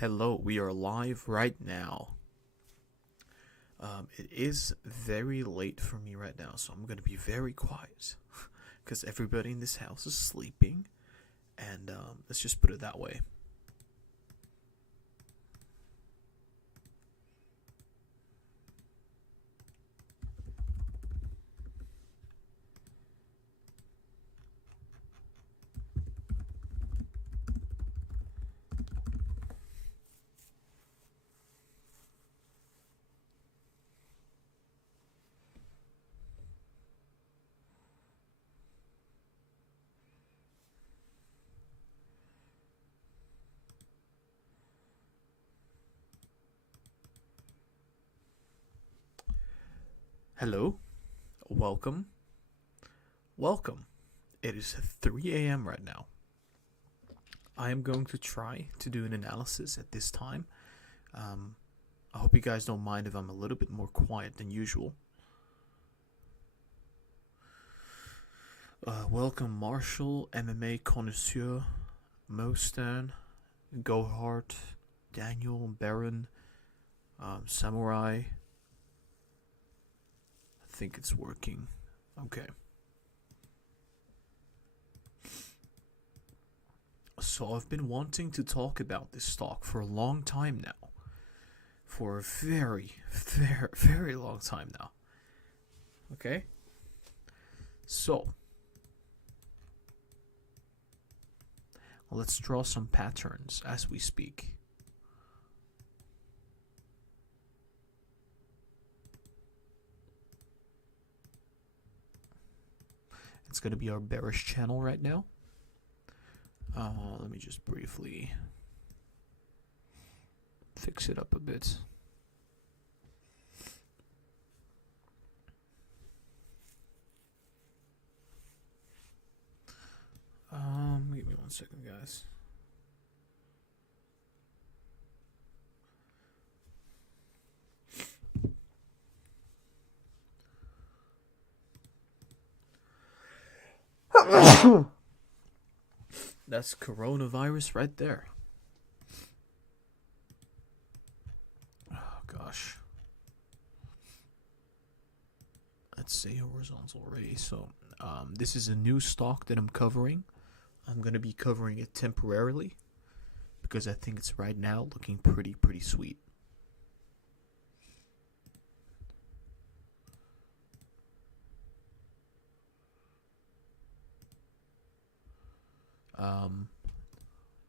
Hello, we are live right now. It is very late for me right now, so I'm gonna be very quiet because everybody in this house is sleeping, and let's just put it that way. Hello, welcome. It is 3 a.m. right now. I am going to try to do an analysis at this time. I hope you guys don't mind if I'm a little bit more quiet than usual. Welcome Marshall, MMA Connoisseur, Mostan, Gohart, Daniel, Baron, Samurai. I think it's working. Okay. So I've been wanting to talk about this stock for a long time now. For a very, very, very long time now. Okay? So, let's draw some patterns as we speak. It's going to be our bearish channel right now. Let me just briefly fix it up a bit. Give me 1 second, guys. That's coronavirus right there. Oh gosh. Let's say horizontal ray. So this is a new stock that I'm covering. I'm gonna be covering it temporarily because I think it's right now looking pretty sweet.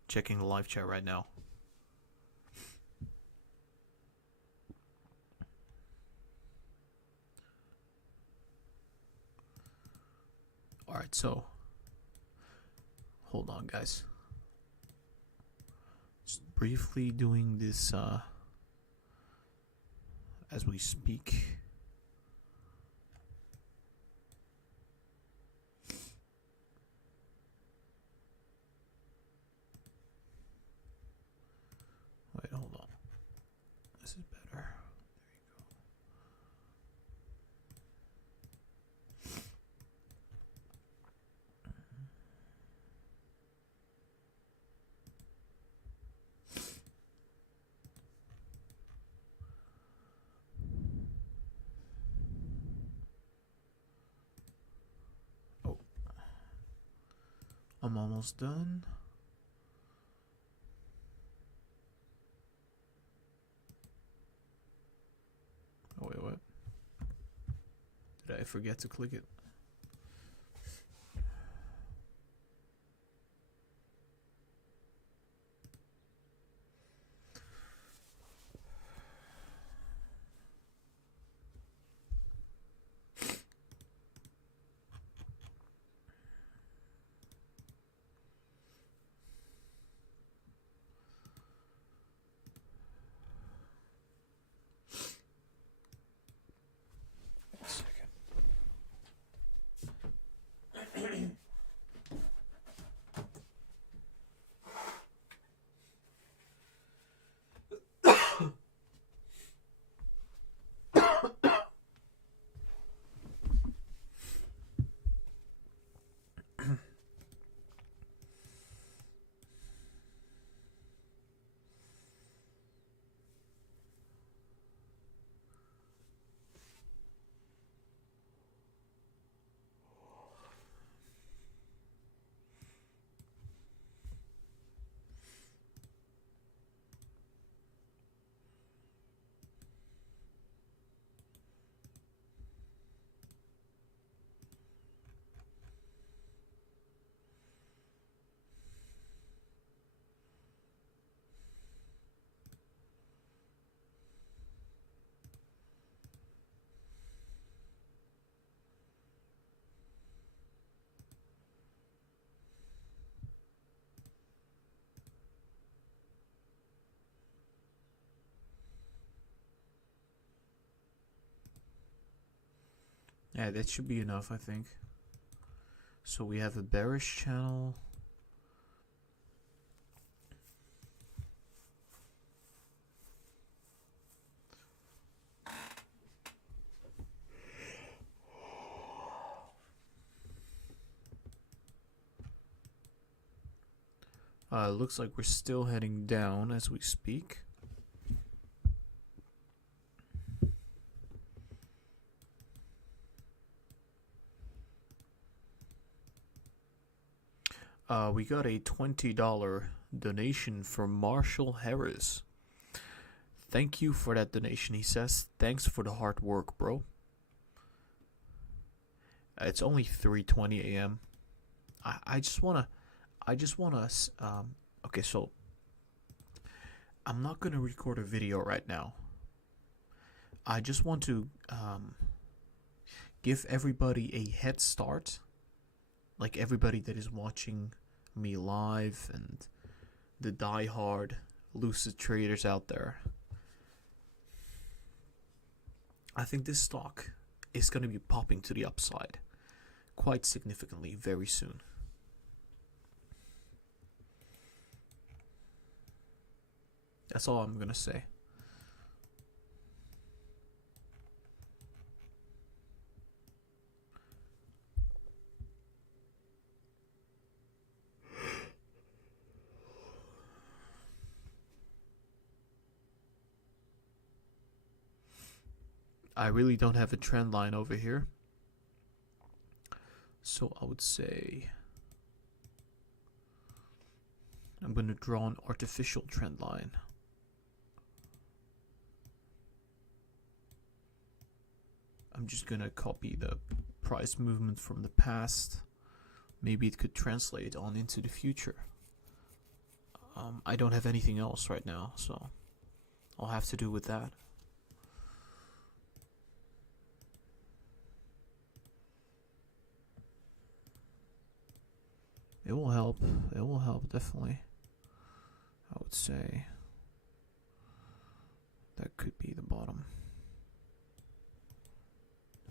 Checking the live chat right now. Alright, so hold on, guys. Just briefly doing this as we speak. Wait, hold on. This is better. There you go. Oh. I'm almost done. Oh, wait, what? Did I forget to click it? Yeah, that should be enough, I think. So we have a bearish channel. Looks like we're still heading down as we speak. We got a $20 donation from Marshall Harris. Thank you for that donation, he says. Thanks for the hard work, bro. It's only 3:20 a.m. I just wanna okay, so I'm not gonna record a video right now. I just want to give everybody a head start, like everybody that is watching me live and the die-hard lucid traders out there. I think this stock is going to be popping to the upside quite significantly very soon. That's all I'm going to say. I really don't have a trend line over here. So I would say I'm going to draw an artificial trend line. I'm just going to copy the price movement from the past. Maybe it could translate on into the future. I don't have anything else right now, so I'll have to do with that. It will help. It will help, definitely. I would say that could be the bottom.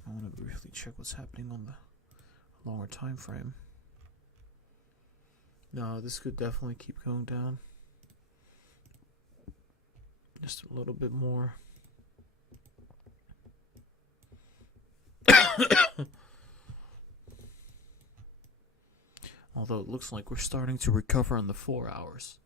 I want to briefly check what's happening on the longer time frame. No, this could definitely keep going down. Just a little bit more. Although it looks like we're starting to recover on the 4 hours.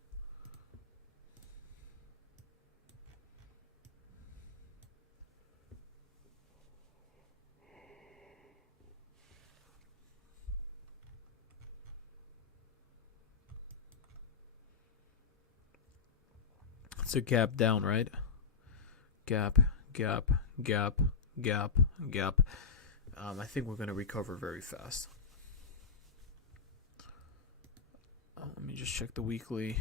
It's a gap down, right? Gap, gap, gap, gap, gap. I think we're going to recover very fast. Let me just check the weekly.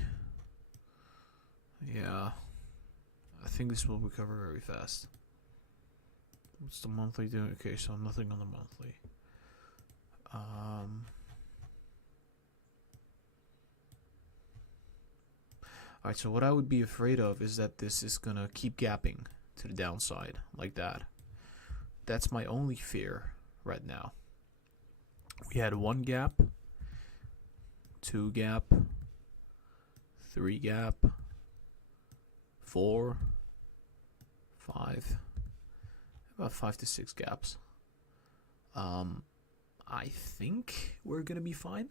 Yeah, I think this will recover very fast. What's the monthly doing? Okay, so nothing on the monthly. Alright, so what I would be afraid of is that this is gonna keep gapping to the downside like that. That's my only fear right now. We had 1 gap, 2 gap, 3 gap, 4, 5, about 5 to 6 gaps. I think we're gonna be fine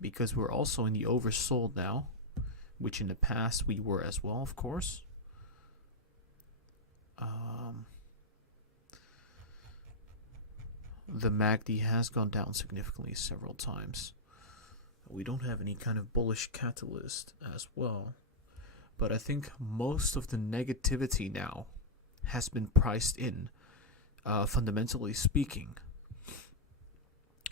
because we're also in the oversold now, which in the past we were as well, of course. The MACD has gone down significantly several times. We don't have any kind of bullish catalyst as well, but I think most of the negativity now has been priced in, fundamentally speaking.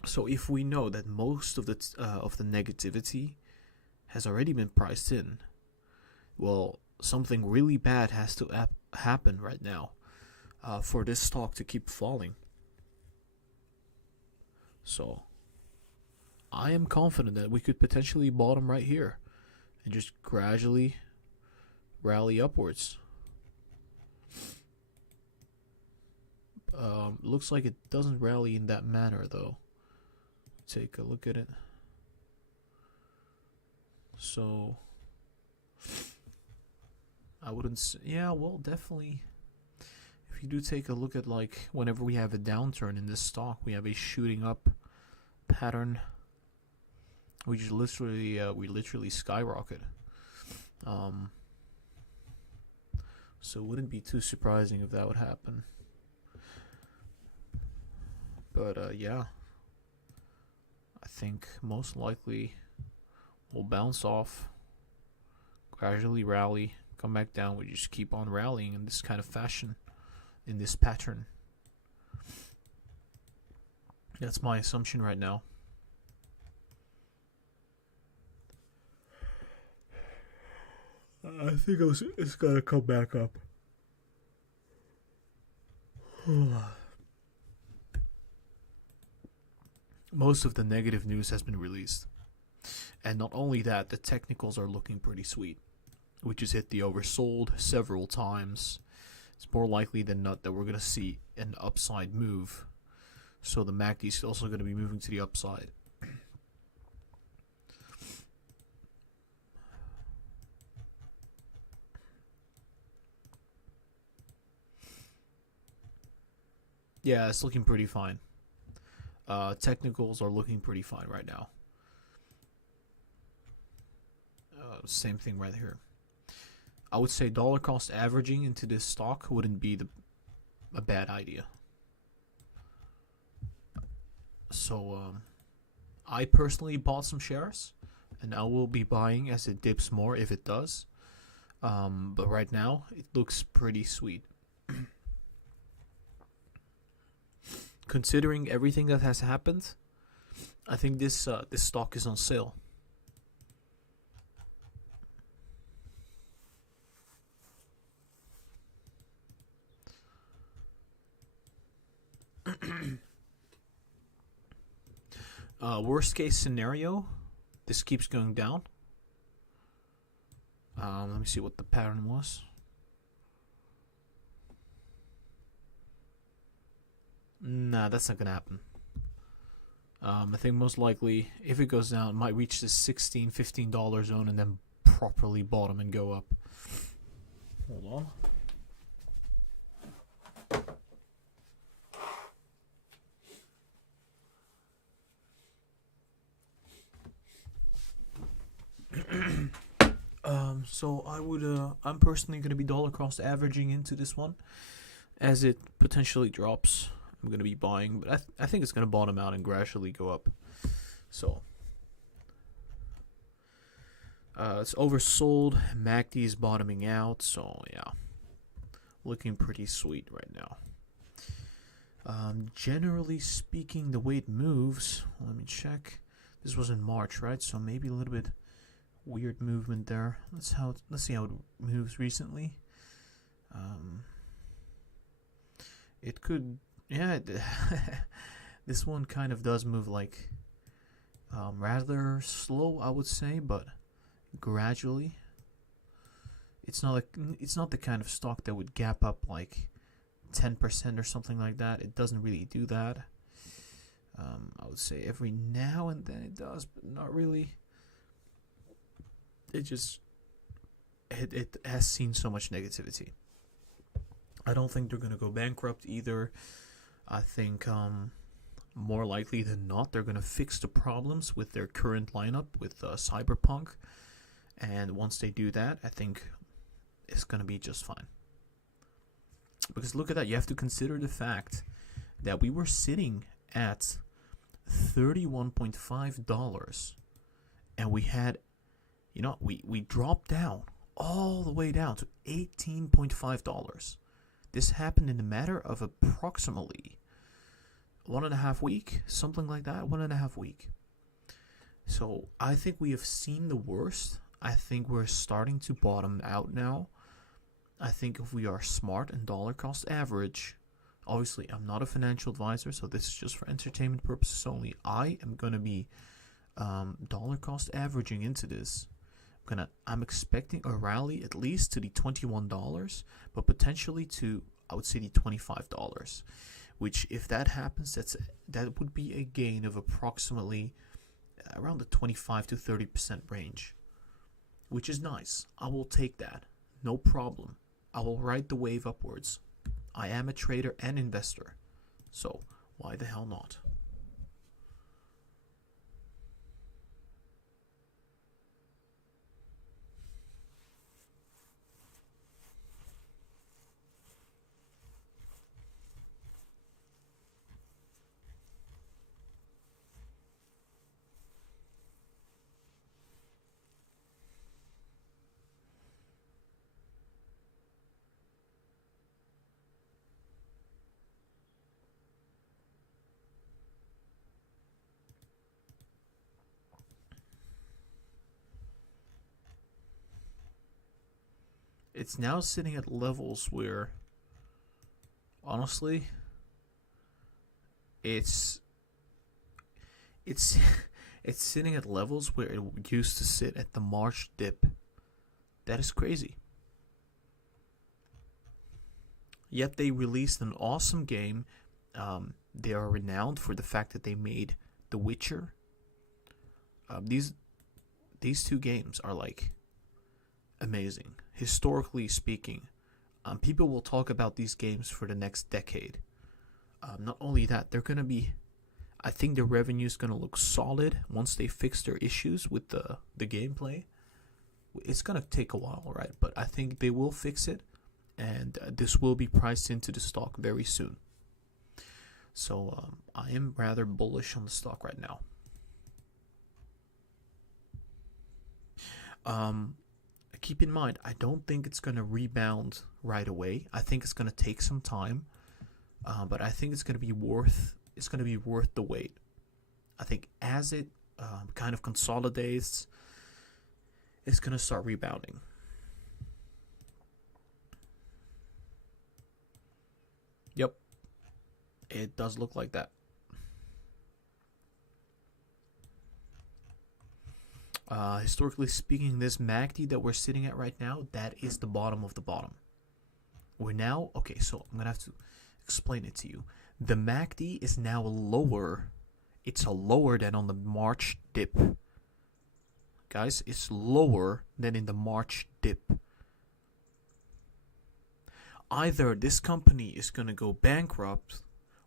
So if we know that most of the negativity has already been priced in, well, something really bad has to happen right now for this stock to keep falling. So I am confident that we could potentially bottom right here and just gradually rally upwards. Looks like it doesn't rally in that manner though. Take a look at it. So I wouldn't say, yeah, well, definitely if you do take a look at, like, whenever we have a downturn in this stock, we have a shooting up pattern. We just literally skyrocket. So it wouldn't be too surprising if that would happen. But yeah, I think most likely we'll bounce off, gradually rally, come back down. We just keep on rallying in this kind of fashion, in this pattern. That's my assumption right now. I think it's gonna come back up. Most of the negative news has been released. And not only that, the technicals are looking pretty sweet. We just hit the oversold several times. It's more likely than not that we're going to see an upside move. So the MACD is also going to be moving to the upside. Yeah, it's looking pretty fine. Technicals are looking pretty fine right now. Same thing right here. I would say dollar cost averaging into this stock wouldn't be a bad idea. So I personally bought some shares, and I will be buying as it dips more if it does. But right now it looks pretty sweet. Considering everything that has happened, I think this stock is on sale. Worst case scenario, this keeps going down. Let me see what the pattern was. Nah, that's not gonna happen. I think most likely, if it goes down, it might reach the $16, $15 zone and then properly bottom and go up. Hold on. So I'm personally gonna be dollar cost averaging into this one. As it potentially drops, I'm going to be buying, but I think it's going to bottom out and gradually go up. So it's oversold. MACD is bottoming out, so yeah, looking pretty sweet right now. Generally speaking, the way it moves, let me check. This was in March, right? So maybe a little bit weird movement there. Let's see how it moves recently. It could, yeah. This one kind of does move like rather slow, I would say, but gradually. It's not the kind of stock that would gap up like 10% or something like that. It doesn't really do that. I would say every now and then it does, but not really. It has seen so much negativity. I don't think they're going to go bankrupt either. I think more likely than not, they're going to fix the problems with their current lineup with Cyberpunk. And once they do that, I think it's going to be just fine. Because look at that. You have to consider the fact that we were sitting at $31.5 and we had, we dropped down all the way down to $18.5. This happened in a matter of approximately 1.5 weeks, something like that, 1.5 weeks. So I think we have seen the worst. I think we're starting to bottom out now. I think if we are smart and dollar cost average, obviously I'm not a financial advisor, so this is just for entertainment purposes only. I am going to be dollar cost averaging into this. I'm expecting a rally at least to the $21, but potentially to, I would say, the $25. which if that happens, that would be a gain of approximately around the 25 to 30% range, which is nice. I will take that, no problem. I will ride the wave upwards. I am a trader and investor, so why the hell not? It's now sitting at levels where, honestly, it's it's sitting at levels where it used to sit at the March dip. That is crazy. Yet they released an awesome game. They are renowned for the fact that they made The Witcher. These two games are like amazing, historically speaking. People will talk about these games for the next decade. Not only that, they're gonna be. I think the revenue is gonna look solid once they fix their issues with the gameplay. It's gonna take a while, right? But I think they will fix it, and this will be priced into the stock very soon. So I am rather bullish on the stock right now. Keep in mind, I don't think it's gonna rebound right away. I think it's gonna take some time, but I think it's gonna be worth the wait. I think as it kind of consolidates, it's gonna start rebounding. Yep, it does look like that. Historically speaking, this MACD that we're sitting at right now, that is the bottom of the bottom. We're now, okay, so I'm gonna have to explain it to you. The MACD is now lower. It's lower than on the March dip. Guys, it's lower than in the March dip. Either this company is gonna go bankrupt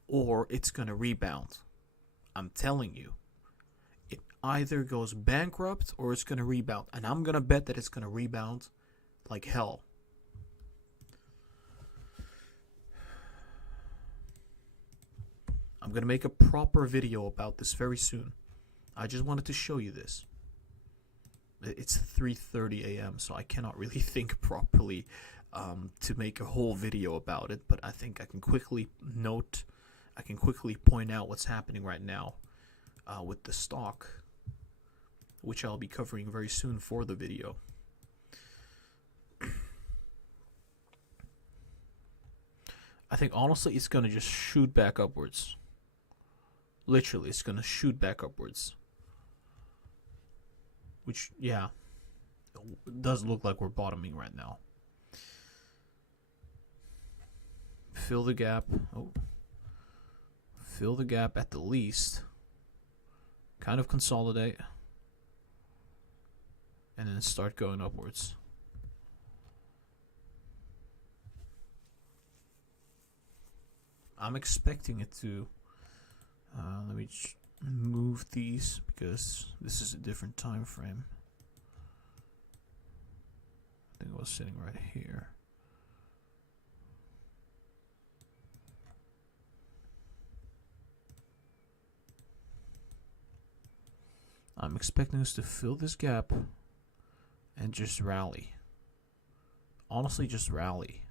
or it's gonna rebound. I'm telling you. Either goes bankrupt or it's going to rebound. And I'm going to bet that it's going to rebound like hell. I'm going to make a proper video about this very soon. I just wanted to show you this. It's 3:30 a.m. so I cannot really think properly to make a whole video about it. But I think I can quickly point out what's happening right now with the stock, which I'll be covering very soon for the video. I think honestly it's going to just shoot back upwards. Literally, it's going to shoot back upwards. Which, yeah, it does look like we're bottoming right now. Fill the gap. Oh. Fill the gap at the least. Kind of consolidate. And then start going upwards. I'm expecting it to. Let me move these because this is a different time frame. I think I was sitting right here. I'm expecting us to fill this gap and just rally. Honestly, just rally.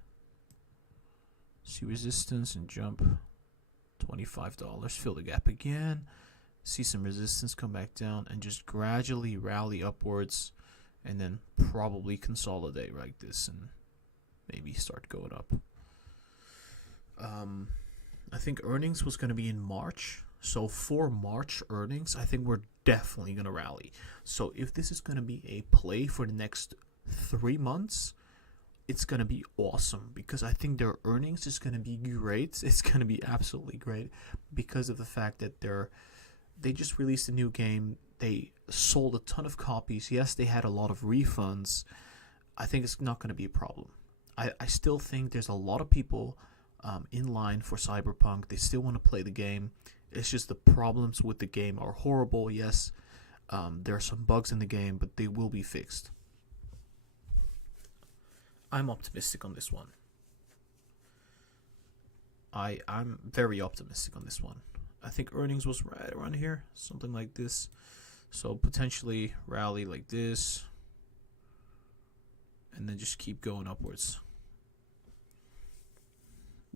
See resistance and jump. $25. Fill the gap again. See some resistance come back down and just gradually rally upwards and then probably consolidate like this and maybe start going up. I think earnings was going to be in March. So for March earnings, I think we're definitely going to rally. So if this is going to be a play for the next 3 months, it's gonna be awesome because I think their earnings is gonna be great. It's gonna be absolutely great because of the fact that they just released a new game. They sold a ton of copies. Yes, they had a lot of refunds. I think it's not gonna be a problem. I still think there's a lot of people in line for Cyberpunk. They still want to play the game. It's just the problems with the game are horrible. Yes, there are some bugs in the game, but they will be fixed. I'm optimistic on this one. I'm very optimistic on this one. I think earnings was right around here, something like this. So potentially rally like this, and then just keep going upwards.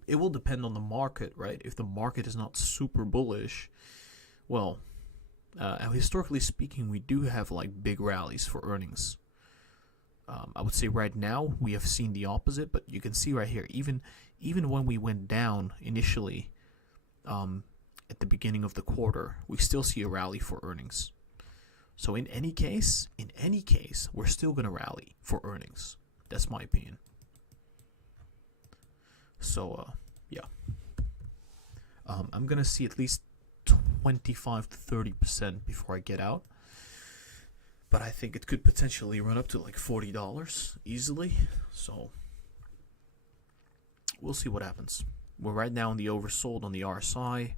It will depend on the market, right? If the market is not super bullish, well, historically speaking, we do have like big rallies for earnings. I would say right now we have seen the opposite, but you can see right here, even when we went down initially, at the beginning of the quarter, we still see a rally for earnings. So in any case, we're still gonna rally for earnings. That's my opinion. So yeah, I'm gonna see at least 25 to 30% before I get out. But I think it could potentially run up to like $40 easily. So we'll see what happens. We're right now in the oversold on the RSI.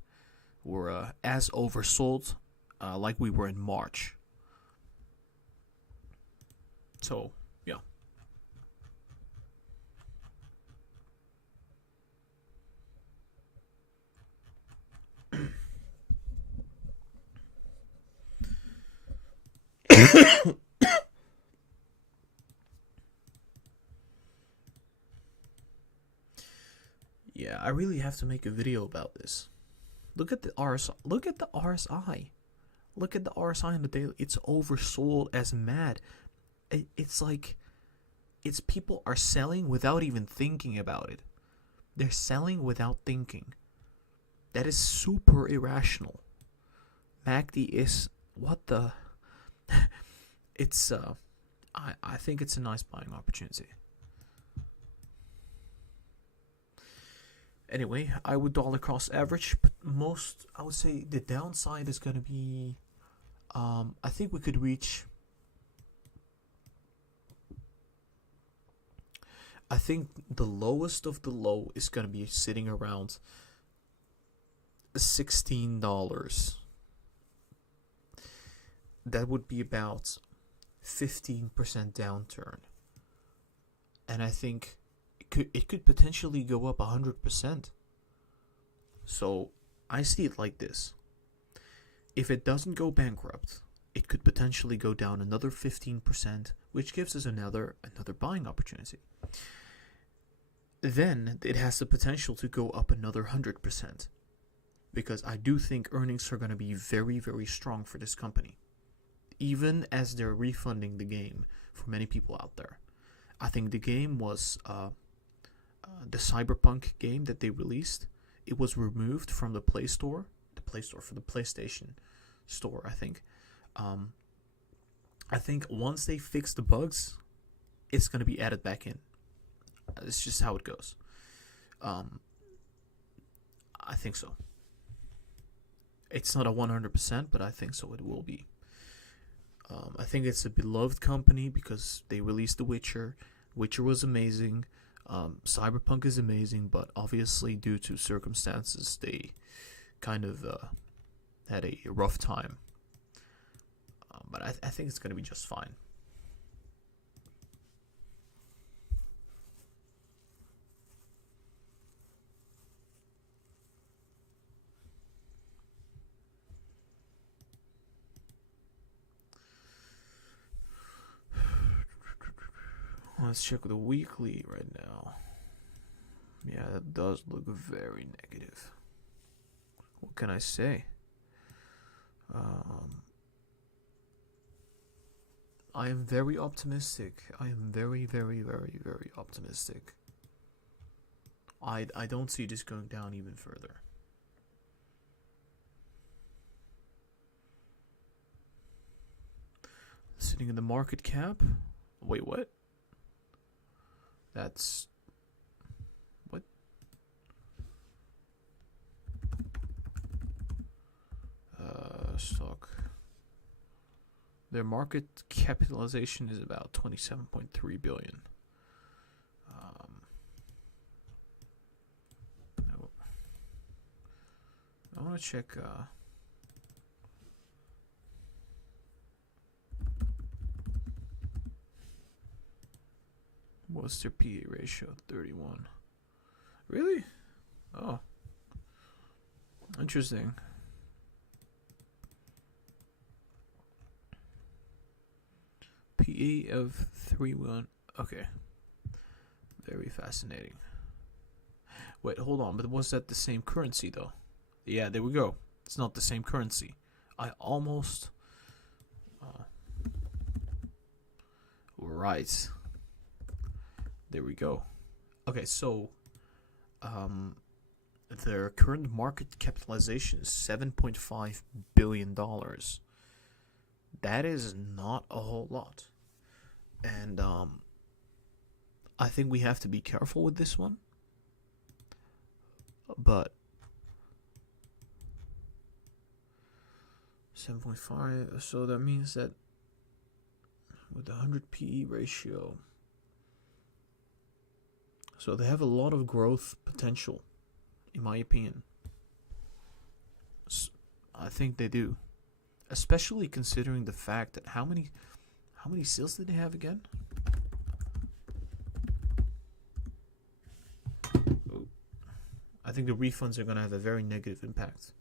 We're as oversold like we were in March. So yeah. Yeah, I really have to make a video about this. Look at the RSI. Look at the RSI. Look at the RSI in the daily. It's oversold as mad. It's like, it's people are selling without even thinking about it. They're selling without thinking. That is super irrational. MACD is, what the? It's I think it's a nice buying opportunity. Anyway, I would dollar cost average, but I would say the downside is gonna be, I think we could reach, I think the lowest of the low is gonna be sitting around $16. That would be about 15% downturn, and I think it could potentially go up 100%. So I see it like this: if it doesn't go bankrupt, it could potentially go down another 15%, which gives us another buying opportunity. Then it has the potential to go up another 100%, because I do think earnings are going to be very, very strong for this company, even as they're refunding the game for many people out there. I think the game was the Cyberpunk game that they released. It was removed from the Play Store for the PlayStation Store, I think. I think once they fix the bugs, it's going to be added back in. It's just how it goes. I think so. It's not a 100%, but I think so it will be. I think it's a beloved company because they released The Witcher. Witcher was amazing. Cyberpunk is amazing, but obviously due to circumstances, they kind of had a rough time. But I think it's going to be just fine. Let's check the weekly right now. Yeah, that does look very negative. What can I say? I am very optimistic. I am very, very, very, very optimistic. I don't see this going down even further. Sitting in the market cap. Wait, what? That's what? Stock. Their market capitalization is about 27.3 billion. I want to check. What's their PE ratio? 31. Really? Oh. Interesting. PE of 3.1. Okay. Very fascinating. Wait, hold on. But was that the same currency, though? Yeah, there we go. It's not the same currency. I almost... right. There we go. Okay, so... their current market capitalization is $7.5 billion. That is not a whole lot. And I think we have to be careful with this one. But 7.5, so that means that with the 100 PE ratio, so they have a lot of growth potential, in my opinion. I think they do, especially considering the fact that how many sales did they have again? I think the refunds are going to have a very negative impact.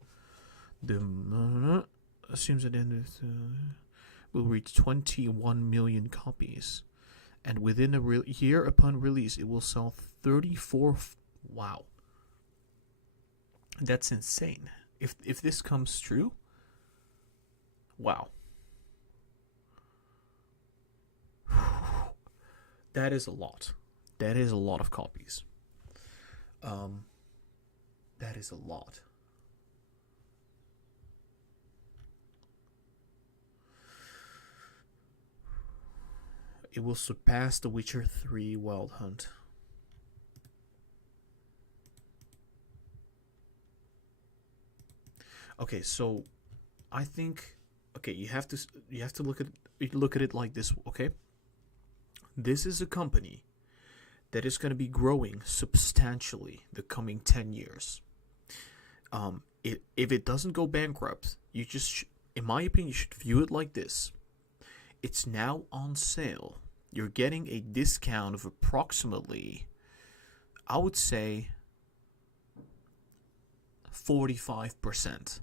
The assumes at the end of will reach 21 million copies, and within a year upon release, it will sell 34. Wow, that's insane. If this comes true, wow, that is a lot. That is a lot of copies. That is a lot. It will surpass The Witcher 3 Wild Hunt. Okay, so I think you have to look at it like this, okay? This is a company that is going to be growing substantially the coming 10 years. If it doesn't go bankrupt, you just, in my opinion, you should view it like this. It's now on sale. You're getting a discount of approximately, I would say, 45%.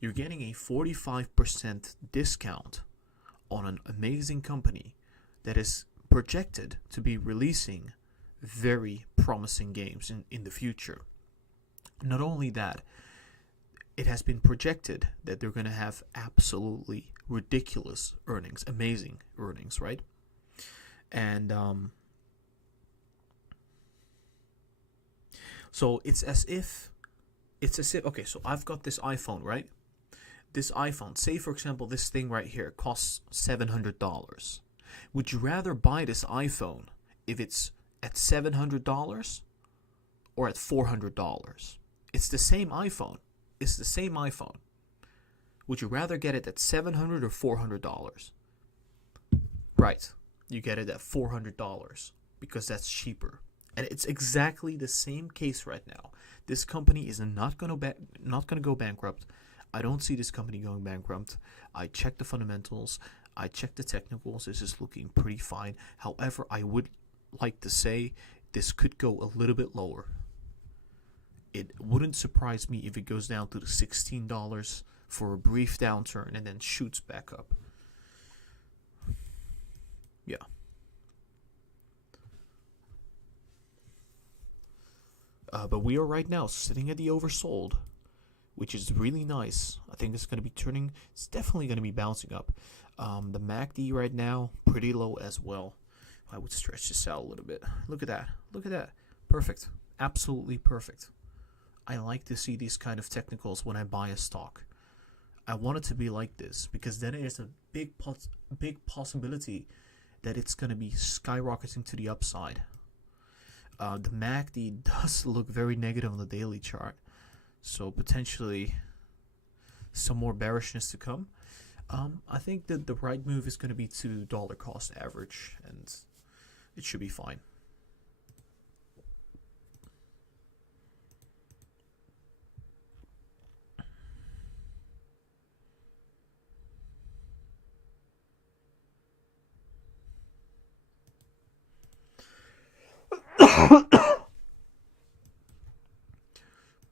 You're getting a 45% discount on an amazing company that is projected to be releasing very promising games in the future. Not only that, it has been projected that they're going to have absolutely ridiculous earnings, amazing earnings, right? And so it's as if, okay, so I've got this iPhone, right? This iPhone, say for example, this thing right here costs $700. Would you rather buy this iPhone if it's at $700 or at $400? It's the same iPhone. It's the same iPhone. Would you rather get it at $700 or $400? Right. You get it at $400 because that's cheaper. And it's exactly the same case right now. This company is not going to go bankrupt. I don't see this company going bankrupt. I checked the fundamentals. I checked the technicals. This is looking pretty fine. However, I would like to say this could go a little bit lower. It wouldn't surprise me if it goes down to the $16 for a brief downturn and then shoots back up. Yeah. But we are right now sitting at the oversold, which is really nice. I think it's going to be turning. It's definitely going to be bouncing up. The MACD right now, pretty low as well. I would stretch this out a little bit. Look at that. Look at that. Perfect. Absolutely perfect. I like to see these kind of technicals when I buy a stock. I want it to be like this because then there's a big possibility that it's going to be skyrocketing to the upside. The MACD does look very negative on the daily chart, so potentially some more bearishness to come. I think that the right move is going to be to dollar cost average, and it should be fine.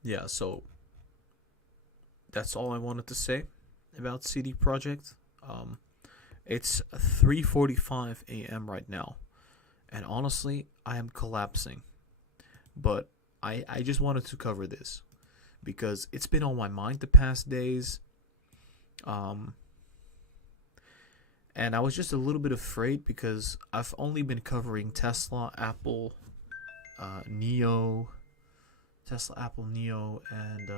Yeah, so that's all I wanted to say about CD Projekt. It's 3:45 a.m. right now, and honestly, I am collapsing. But I just wanted to cover this because it's been on my mind the past days. And I was just a little bit afraid because I've only been covering Tesla, Apple, Neo, and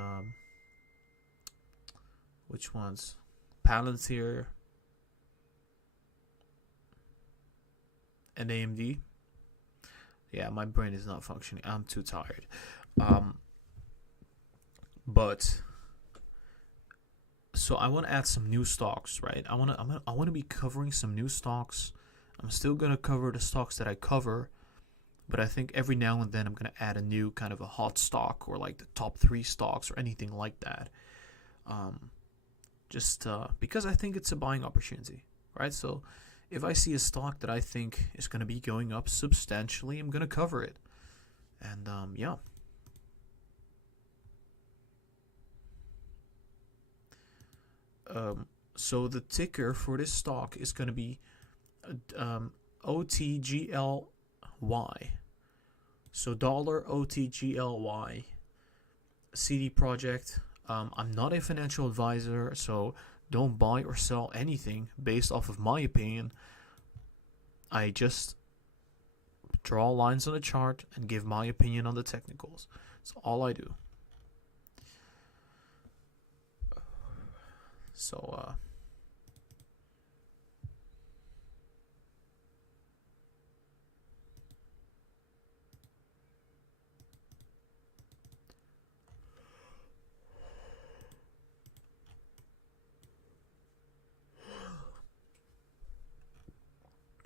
which ones? Palantir and AMD. Yeah, my brain is not functioning. I'm too tired. But so I want to add some new stocks, right? I want to be covering some new stocks. I'm still gonna cover the stocks that I cover, but I think every now and then I'm gonna add a new kind of a hot stock or like the top 3 stocks or anything like that. Just because I think it's a buying opportunity, right? So if I see a stock that I think is gonna be going up substantially, I'm gonna cover it, and yeah. So the ticker for this stock is going to be OTGLY. So dollar OTGLY. CD Projekt. I'm not a financial advisor, so don't buy or sell anything based off of my opinion. I just draw lines on the chart and give my opinion on the technicals. That's all I do. So,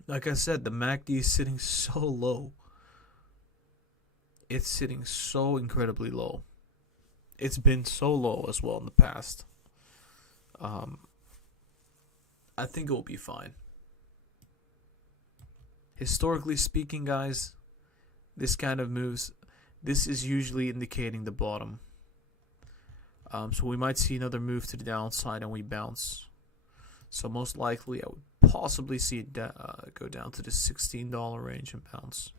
like I said, the MACD is sitting so low. It's sitting so incredibly low. It's been so low as well in the past. I think it will be fine. Historically speaking, guys, this kind of moves, this is usually indicating the bottom. So we might see another move to the downside and we bounce. So most likely I would possibly see it go down to the $16 range and bounce.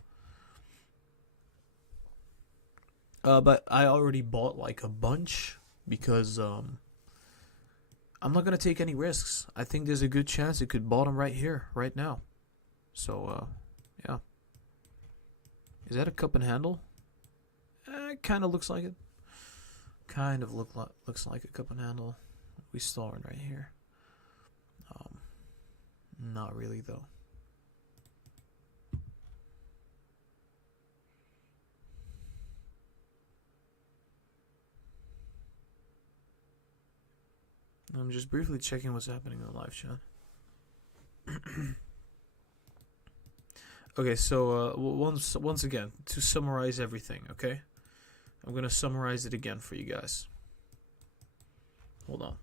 But I already bought like a bunch because I'm not going to take any risks. I think there's a good chance it could bottom right here, right now. So, yeah. Is that a cup and handle? It kind of looks like it. Kind of looks like a cup and handle. We starting right here. Not really, though. I'm just briefly checking what's happening in the live chat. Okay, so once again, to summarize everything, okay? I'm going to summarize it again for you guys. Hold on.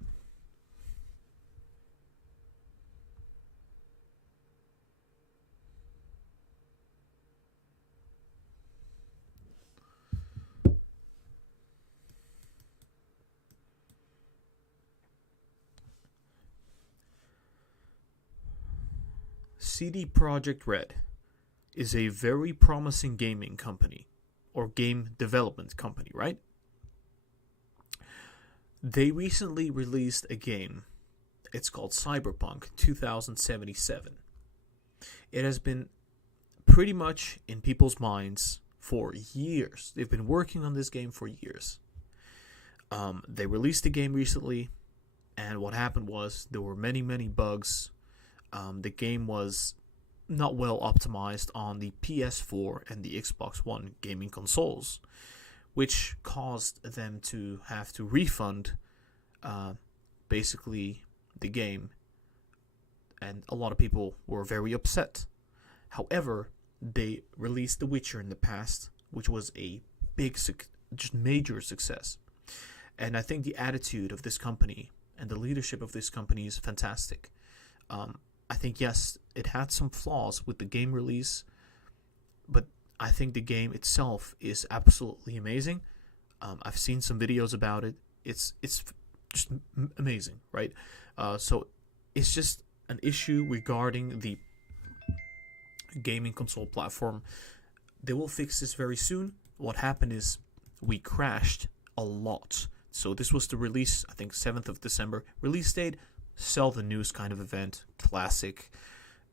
CD Projekt Red is a very promising gaming company, or game development company, right? They recently released a game. It's called Cyberpunk 2077. It has been pretty much in people's minds for years. They've been working on this game for years. They released the game recently, and what happened was there were many bugs. The game was not well optimized on the PS4 and the Xbox One gaming consoles, which caused them to have to refund basically the game, and a lot of people were very upset. However, they released The Witcher in the past, which was a big, just major success. And I think the attitude of this company and the leadership of this company is fantastic. I think, yes, it had some flaws with the game release, but I think the game itself is absolutely amazing. I've seen some videos about it. It's just amazing, right? So it's just an issue regarding the gaming console platform. They will fix this very soon. What happened is we crashed a lot. So this was the release, I think 7th of December. Release date, sell the news kind of event, classic.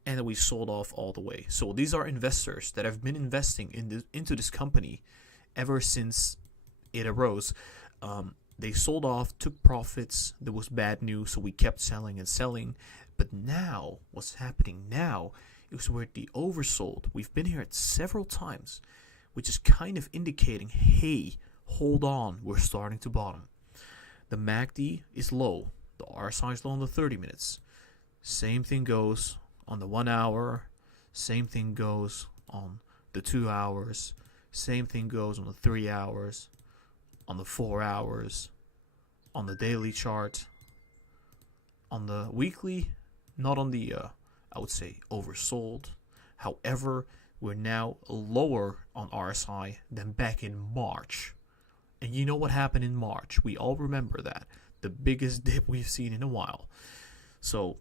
And then we sold off all the way. So these are investors that have been investing into this company ever since it arose. They sold off, took profits. There was bad news, so we kept selling and selling. But now, what's happening now is we're at the oversold. We've been here several times, which is kind of indicating, hey, hold on, we're starting to bottom. The MACD is low. The RSI is low on the 30 minutes. Same thing goes on the 1 hour. Same thing goes on the 2 hours. Same thing goes on the 3 hours. On the 4 hours. On the daily chart. On the weekly, not on the, I would say, oversold. However, we're now lower on RSI than back in March. And you know what happened in March. We all remember that. The biggest dip we've seen in a while. So,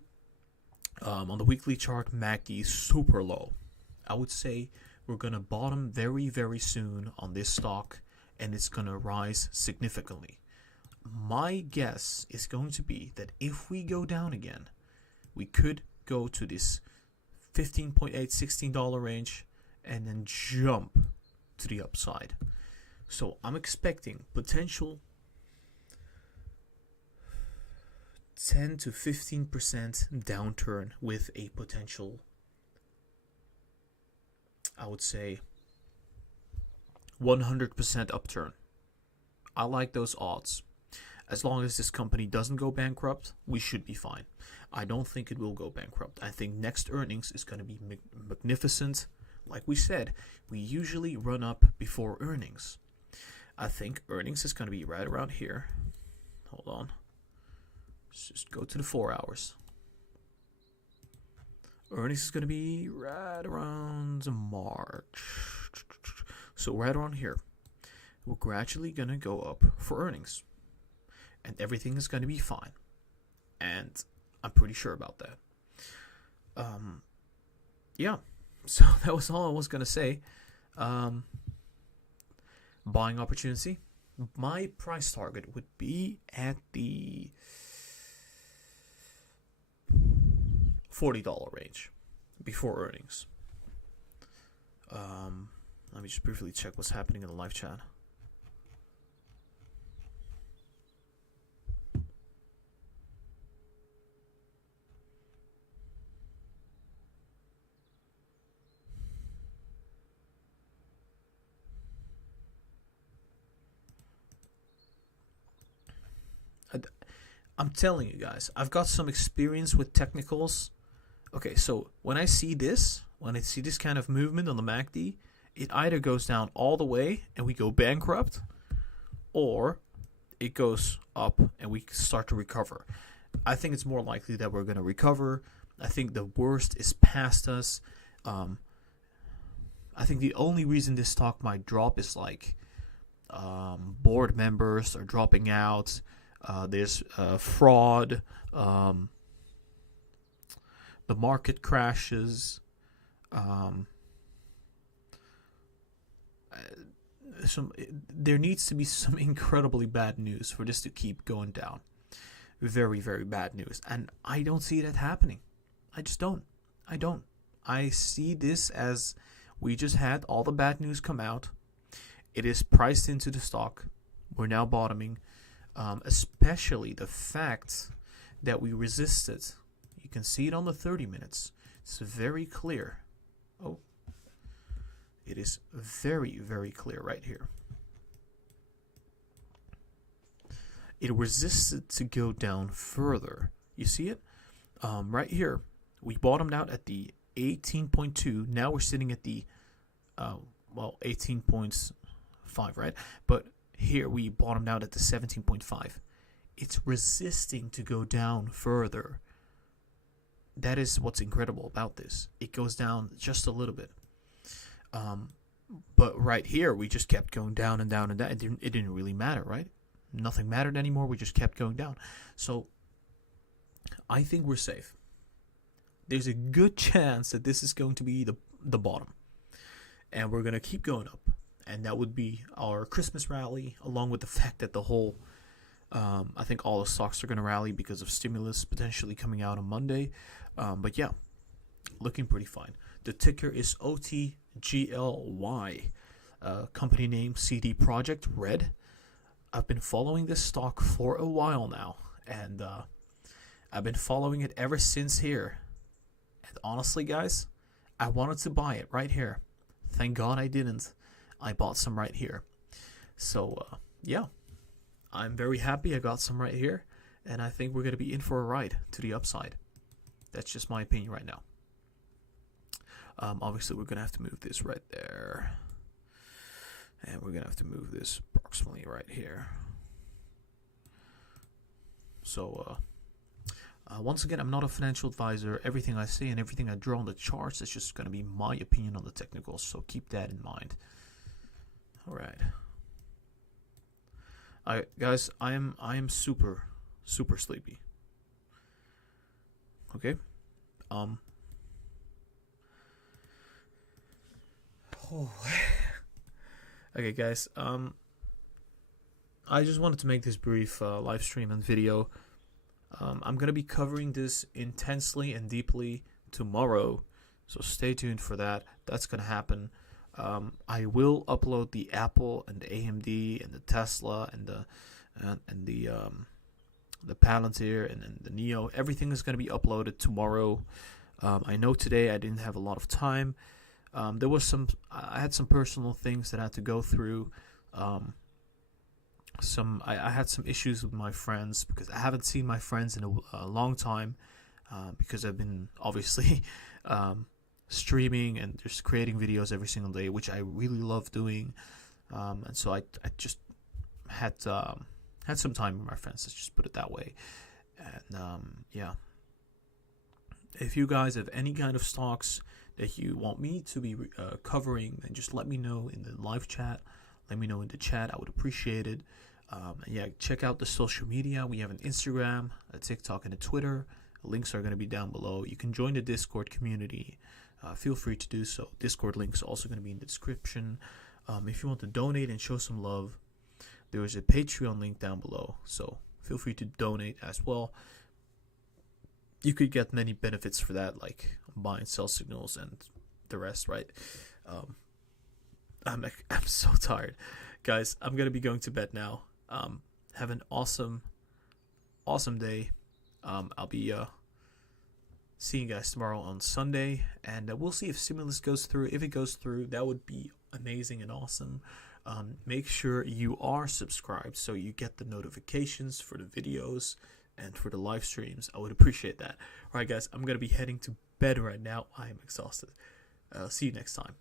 on the weekly chart, MACD is super low. I would say we're going to bottom very, very soon on this stock, and it's going to rise significantly. My guess is going to be that if we go down again, we could go to this $15.8, $16 range and then jump to the upside. So I'm expecting potential 10 to 15% downturn with a potential, I would say, 100% upturn. I like those odds. As long as this company doesn't go bankrupt, we should be fine. I don't think it will go bankrupt. I think next earnings is going to be magnificent. Like we said, we usually run up before earnings. I think earnings is going to be right around here. Hold on. Let's just go to the 4 hours. Earnings is going to be right around March. So right around here. We're gradually going to go up for earnings. And everything is going to be fine. And I'm pretty sure about that. Yeah. So that was all I was going to say. Buying opportunity. My price target would be at the $40 range before earnings. Let me just briefly check what's happening in the live chat. I'm telling you guys, I've got some experience with technicals. Okay, so when I see this kind of movement on the MACD, it either goes down all the way and we go bankrupt, or it goes up and we start to recover. I think it's more likely that we're going to recover. I think the worst is past us. I think the only reason this stock might drop is like board members are dropping out. There's fraud. The market crashes. There needs to be some incredibly bad news for this to keep going down. Very, very bad news. And I don't see that happening. I just don't. I see this as we just had all the bad news come out. It is priced into the stock. We're now bottoming. Especially the fact that we resisted. You can see it on the 30 minutes. It's very clear. Oh, it is very, very clear right here. It resisted to go down further. You see it? Right here, we bottomed out at the 18.2. Now we're sitting at the, 18.5, right? But here we bottomed out at the 17.5. It's resisting to go down further. That is what's incredible about this. It goes down just a little bit. But right here, we just kept going down and down and down. It didn't really matter, right? Nothing mattered anymore. We just kept going down. So I think we're safe. There's a good chance that this is going to be the bottom. And we're going to keep going up. And that would be our Christmas rally, along with the fact that the whole, I think all the stocks are going to rally because of stimulus potentially coming out on Monday. But yeah, looking pretty fine. The ticker is OTGLY. Company name CD Projekt, red. I've been following this stock for a while now. And I've been following it ever since here. And honestly, guys, I wanted to buy it right here. Thank God I didn't. I bought some right here. So, yeah. I'm very happy I got some right here. And I think we're going to be in for a ride to the upside. That's just my opinion right now. Obviously, we're going to have to move this right there. And we're going to have to move this approximately right here. So, once again, I'm not a financial advisor. Everything I say and everything I draw on the charts is just going to be my opinion on the technicals. So keep that in mind. All right. Guys, I am super sleepy. Okay. Oh. Okay, guys. I just wanted to make this brief live stream and video. I'm going to be covering this intensely and deeply tomorrow, so stay tuned for that. That's going to happen. I will upload the Apple and the AMD and the Tesla and the Palantir and the Neo. Everything is going to be uploaded tomorrow. I know today I didn't have a lot of time. I had some personal things that I had to go through. I had some issues with my friends because I haven't seen my friends in a long time, because I've been obviously streaming and just creating videos every single day, which I really love doing, and so I just had some time with my friends. Let's just put it that way. And yeah, if you guys have any kind of stocks that you want me to be covering, then just let me know in the live chat. Let me know in the chat. I would appreciate it. Yeah, check out the social media. We have an Instagram, a TikTok, and a Twitter. The links are going to be down below. You can join the Discord community. Feel free to do so. Discord link is also going to be in the description. If you want to donate and show some love, there is a Patreon link down below. So feel free to donate as well. You could get many benefits for that, like buy and sell signals and the rest, right? I'm so tired. Guys, I'm going to be going to bed now. Have an awesome day. I'll be seeing you guys tomorrow on Sunday, and we'll see if stimulus goes through. If it goes through, that would be amazing and awesome. Make sure you are subscribed so you get the notifications for the videos and for the live streams. I would appreciate that. Alright guys, I'm going to be heading to bed right now. I am exhausted. See you next time.